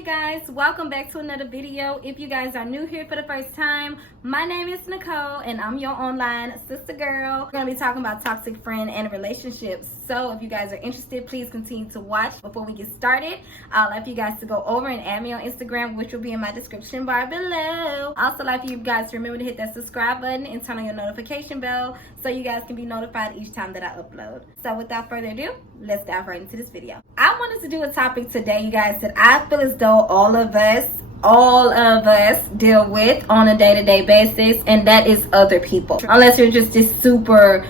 you guys, welcome back to another video. If you guys are new here for the first time, my name is Nicole and I'm your online sister girl. We're gonna be talking about toxic friend and relationships. So if you guys are interested, please continue to watch. Before we get started, I'd like for you guys to go over and add me on Instagram, which will be in my description bar below. Also like for you guys to remember to hit that subscribe button and turn on your notification bell so you guys can be notified each time that I upload. So without further ado, let's dive right into this video. I wanted to do a topic today, you guys, that I feel as though all of us deal with on a day-to-day basis, and that is other people. Unless you're just this super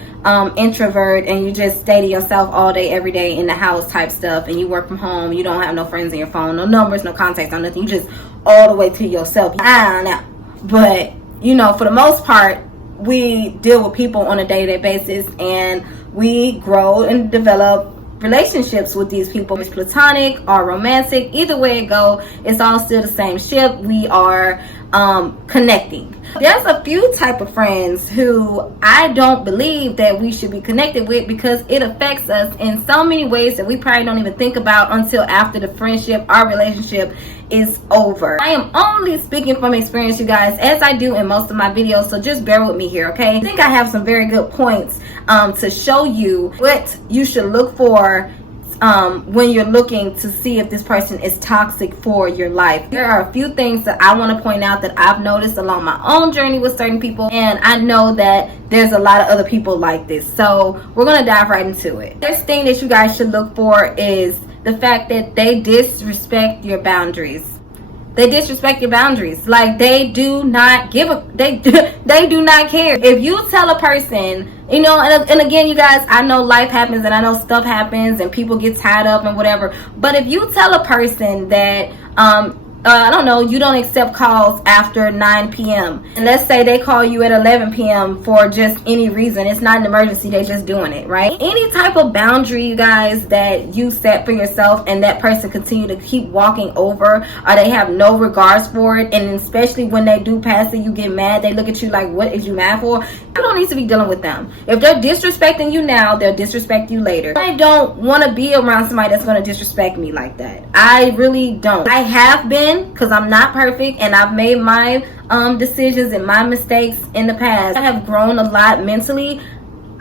introvert and you just stay to yourself all day every day in the house type stuff, and you work from home, you don't have no friends in your phone, no numbers, no contacts, no nothing, you just all the way to yourself. I don't know, but you know, for the most part, we deal with people on a day-to-day basis, and we grow and develop relationships with these people. It's platonic or romantic, either way it go, it's all still the same ship. We are connecting. There's a few type of friends who I don't believe that we should be connected with, because it affects us in so many ways that we probably don't even think about until after the friendship, our relationship is over. I am only speaking from experience, you guys, as I do in most of my videos, so just bear with me here, okay? I think I have some very good points to show you what you should look for when you're looking to see if this person is toxic for your life. There are a few things that I want to point out that I've noticed along my own journey with certain people, and I know that there's a lot of other people like this, so we're going to dive right into it. First thing that you guys should look for is the fact that they disrespect your boundaries. They disrespect your boundaries. Like, they do not give a they do not care. If you tell a person, you know, and again, you guys, I know life happens and I know stuff happens and people get tied up and whatever, but if you tell a person that I don't know, you don't accept calls after 9 p.m. and let's say they call you at 11 p.m. for just any reason, it's not an emergency, they're just doing it, right? Any type of boundary, you guys, that you set for yourself and that person continue to keep walking over, or they have no regards for it, and especially when they do pass it, you get mad, they look at you like, what is you mad for? You don't need to be dealing with them. If they're disrespecting you now, they'll disrespect you later. I don't want to be around somebody that's going to disrespect me like that. I really don't. I have been, because I'm not perfect, and I've made my decisions and my mistakes in the past. I have grown a lot mentally.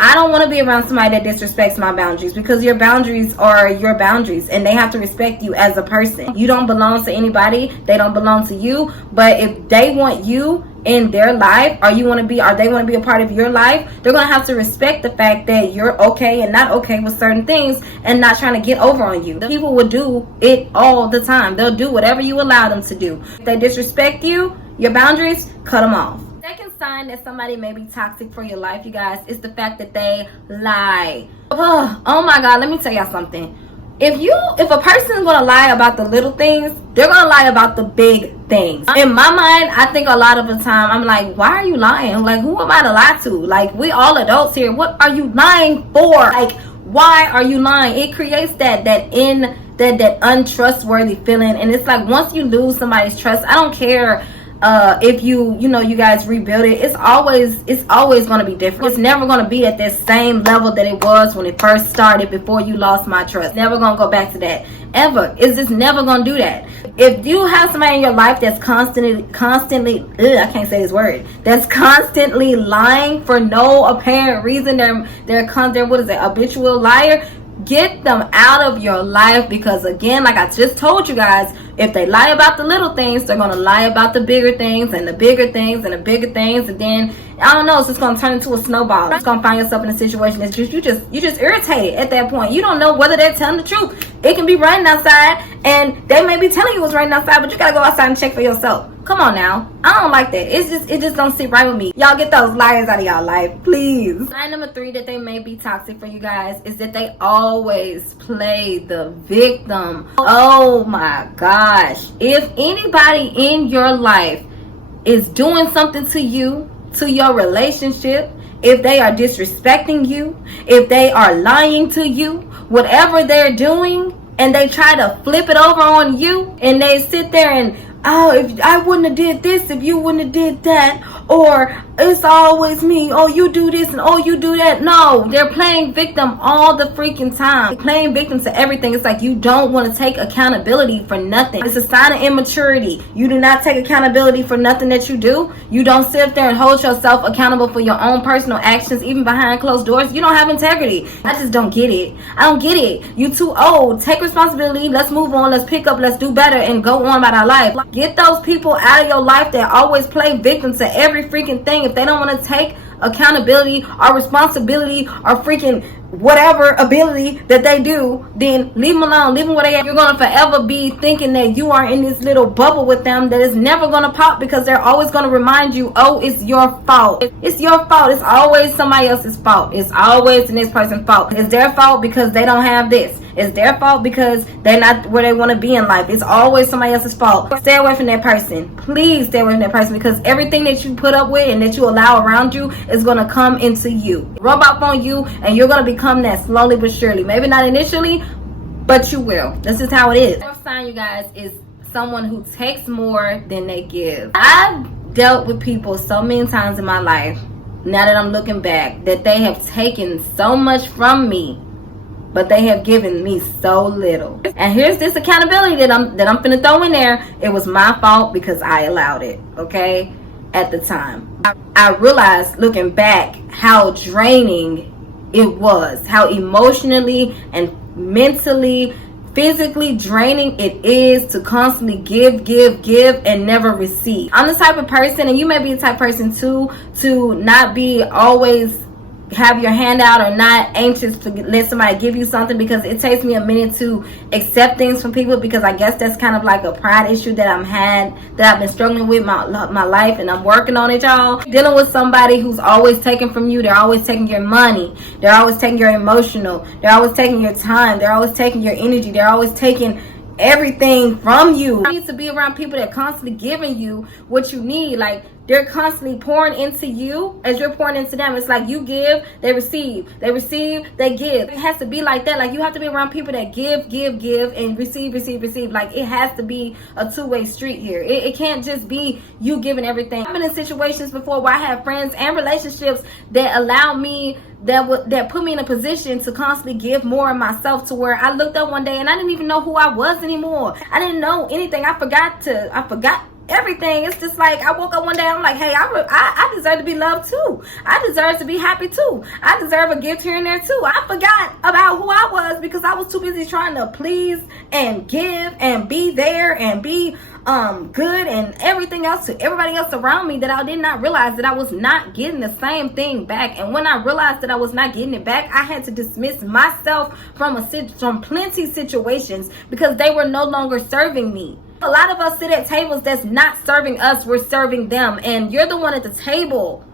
I don't want to be around somebody that disrespects my boundaries, because your boundaries are your boundaries and they have to respect you as a person. You don't belong to anybody, they don't belong to you, but if they want you in their life, or they want to be a part of your life, they're going to have to respect the fact that you're okay and not okay with certain things, and not trying to get over on you. People will do it all the time. They'll do whatever you allow them to do. If they disrespect you, your boundaries, cut them off. Second sign that somebody may be toxic for your life, you guys, is the fact that they lie. Oh my God, let me tell y'all something. If a person is going to lie about the little things, they're going to lie about the big things. In my mind, I think a lot of the time, I'm like, why are you lying? Like, who am I to lie to? Like, we all adults here. What are you lying for? Like, why are you lying? It creates that untrustworthy feeling. And it's like, once you lose somebody's trust, I don't care if you guys rebuild it, it's always going to be different. It's never going to be at this same level that it was when it first started, before you lost my trust. Never going to go back to that, ever. It's just never going to do that. If you have somebody in your life that's constantly I can't say this word, that's constantly lying for no apparent reason, they're what is it, habitual liar, get them out of your life. Because again, like I just told you guys, if they lie about the little things, they're going to lie about the bigger things and the bigger things and the bigger things, and then I don't know, it's just going to turn into a snowball. You're just going to find yourself in a situation that's you just irritated at that point. You don't know whether they're telling the truth. It can be raining outside and they may be telling you it's raining outside, but you got to go outside and check for yourself. Come on now. I don't like that. It just don't sit right with me. Y'all get those liars out of y'all life, please. Sign number 3 that they may be toxic for you guys is that they always play the victim. Oh my gosh. If anybody in your life is doing something to you, to your relationship, if they are disrespecting you, if they are lying to you, whatever they're doing, and they try to flip it over on you, and they sit there and, oh, if I wouldn't have did this, if you wouldn't have did that, or it's always me, oh you do this and oh you do that. No, they're playing victim all the freaking time. They're playing victim to everything. It's like you don't want to take accountability for nothing. It's a sign of immaturity. You do not take accountability for nothing that you do. You don't sit there and hold yourself accountable for your own personal actions, even behind closed doors. You don't have integrity. I just don't get it. I don't get it. You too old. Take responsibility. Let's move on. Let's pick up. Let's do better and go on about our life. Get those people out of your life that always play victim to every freaking thing. If they don't want to take accountability or responsibility or freaking whatever ability that they do, then leave them alone. Leave them where they are. You're going to forever be thinking that you are in this little bubble with them that is never going to pop, because they're always going to remind you, oh, it's your fault. It's your fault. It's always somebody else's fault. It's always the next person's fault. It's their fault because they don't have this. It's their fault because they're not where they want to be in life. It's always somebody else's fault. Stay away from that person. Please stay away from that person, because everything that you put up with and that you allow around you is going to come into you. Rub off on you, and you're going to become that slowly but surely. Maybe not initially, but you will. This is how it is. The fourth sign, you guys, is someone who takes more than they give. I've dealt with people so many times in my life, now that I'm looking back, that they have taken so much from me, but they have given me so little. And here's this accountability that I'm finna throw in there. It was my fault because I allowed it, okay? At the time, I realized, looking back, how draining it was, how emotionally and mentally, physically draining it is to constantly give and never receive. I'm the type of person, and you may be the type of person too, to not be always have your hand out or not anxious to let somebody give you something, because it takes me a minute to accept things from people, because I guess that's kind of like a pride issue that I've been struggling with my life, and I'm working on it, y'all. Dealing with somebody who's always taking from you. They're always taking your money. They're always taking your emotional. They're always taking your time. They're always taking your energy. They're always taking everything from you. You need to be around people that are constantly giving you what you need. Like, they're constantly pouring into you as you're pouring into them. It's like you give, they receive. They receive, they give. It has to be like that. Like, you have to be around people that give, and receive. Like, it has to be a two-way street here. It can't just be you giving everything. I've been in situations before where I have friends and relationships that allow me, that put me in a position to constantly give more of myself, to where I looked up one day and I didn't even know who I was anymore. I didn't know anything. I forgot everything. It's just like I woke up one day, I'm like, hey, I deserve to be loved too. I deserve to be happy too. I deserve a gift here and there too. I forgot about who I was because I was too busy trying to please and give and be there and be good and everything else to everybody else around me, that I did not realize that I was not getting the same thing back. And when I realized that I was not getting it back, I had to dismiss myself from plenty situations, because they were no longer serving me. A lot of us sit at tables that's not serving us, we're serving them, and you're the one at the table.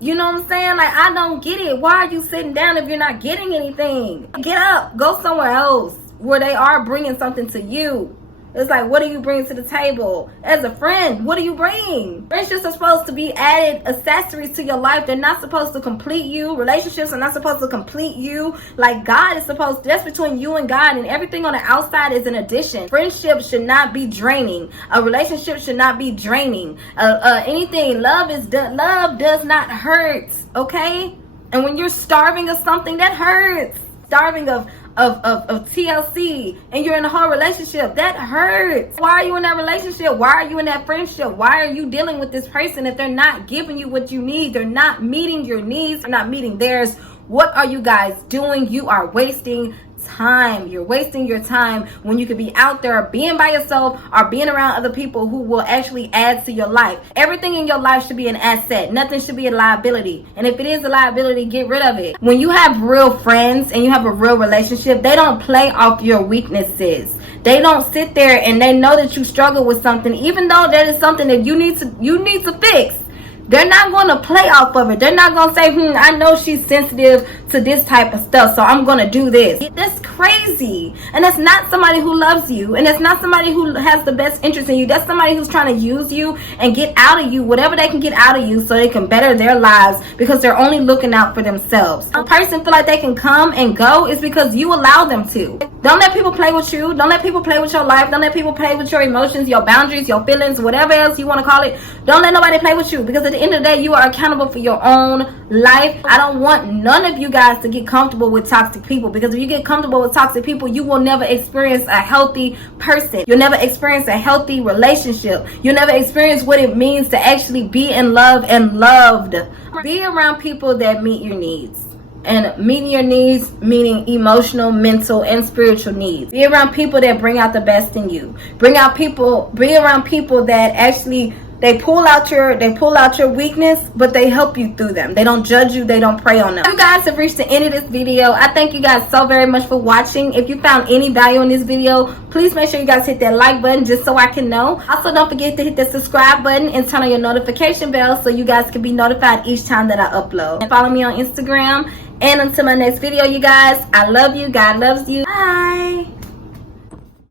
You know what I'm saying? Like, I don't get it. Why are you sitting down if you're not getting anything? Get up, go somewhere else where they are bringing something to you. It's like, what do you bring to the table? As a friend, what do you bring? Friendships are supposed to be added accessories to your life. They're not supposed to complete you. Relationships are not supposed to complete you. Like, God is supposed to, that's between you and God, and everything on the outside is an addition. Friendship should not be draining. A relationship should not be draining. Anything. Love does not hurt, okay? And when you're starving of something, that hurts. Starving of TLC, and you're in a whole relationship, that hurts. Why are you in that relationship? Why are you in that friendship? Why are you dealing with this person if they're not giving you what you need? They're not meeting your needs. They're not meeting theirs. What are you guys doing? You are wasting time. You're wasting your time when you could be out there being by yourself or being around other people who will actually add to your life. Everything in your life should be an asset. Nothing should be a liability. And if it is a liability, get rid of it. When you have real friends and you have a real relationship, they don't play off your weaknesses. They don't sit there and they know that you struggle with something, even though that is something that you need to fix. They're not going to play off of it. They're not going to say, I know she's sensitive to this type of stuff, so I'm gonna do this. That's crazy. And that's not somebody who loves you, and that's not somebody who has the best interest in you. That's somebody who's trying to use you and get out of you whatever they can get out of you so they can better their lives, because they're only looking out for themselves. A person feel like they can come and go is because you allow them to. Don't let people play with you. Don't let people play with your life. Don't let people play with your emotions, your boundaries, your feelings, whatever else you want to call it. Don't let nobody play with you, because at the end of the day, you are accountable for your own life. I don't want none of you guys to get comfortable with toxic people, because if you get comfortable with toxic people, you will never experience a healthy person. You'll never experience a healthy relationship. You'll never experience what it means to actually be in love and loved. Be around people that meet your needs. And meeting your needs, meaning emotional, mental, and spiritual needs. Be around people that bring out the best in you. Be around people that actually they pull out your weakness, but they help you through them. They don't judge you, they don't prey on them. You guys have reached the end of this video. I thank you guys so very much for watching. If you found any value in this video, please make sure you guys hit that like button just so I can know. Also, don't forget to hit the subscribe button and turn on your notification bell so you guys can be notified each time that I upload. And follow me on Instagram. And until my next video, you guys, I love you. God loves you. Bye.